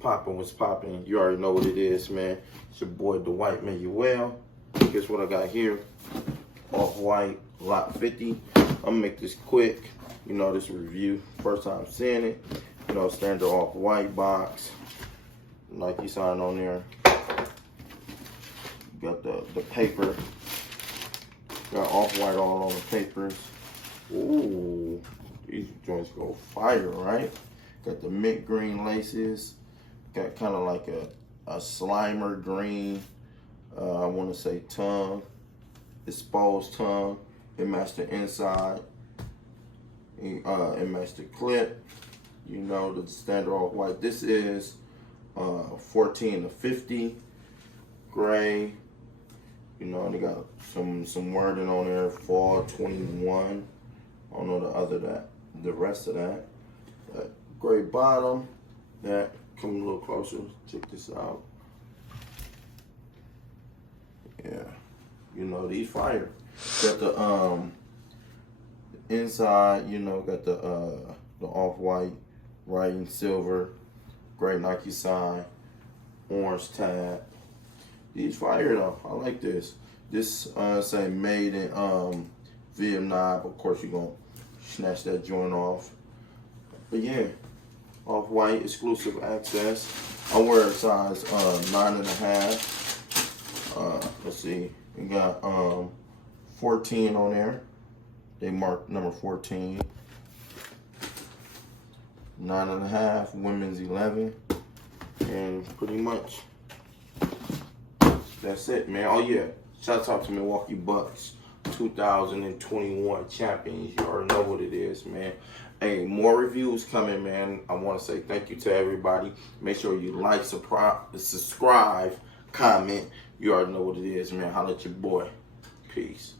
poppin', what's poppin'? You already know what it is, man. It's your boy Dwight Manuel. Guess what I got here? Off-White Lot 50. I'm gonna make this quick. You know, this review, first time seeing it. You know, standard Off-White box. Nike sign on there. Got the paper. Got Off-White all on the papers. Ooh, these joints go fire, right? Got the mint green laces. Got kind of like a slimer green. I want to say tongue, exposed tongue. It matched the inside. It matched the clip. You know, the standard Off-White. This is 14 to 50 gray. You know, and they got some wording on there. Fall 21. I don't know the rest of that. Gray bottom. That come a little closer. Check this out. Yeah, you know, these fire. Got the inside. You know, got the Off-White writing, silver, gray Nike sign, orange tab. These fire though. I like this. This say made in Vietnam. Of course, you're gonna snatch that joint off. But yeah, Off-White exclusive access. I wear a size 9.5. Let's see. We got 14 on there. They marked number 14. 9.5. Women's 11. And pretty much that's it, man. Oh yeah, shout out to Milwaukee Bucks 2021 champions. You already know what it is, man. Hey, more reviews coming, man. I want to say thank you to everybody. Make sure you like, subscribe, comment. You already know what it is, man. Holla at your boy. Peace.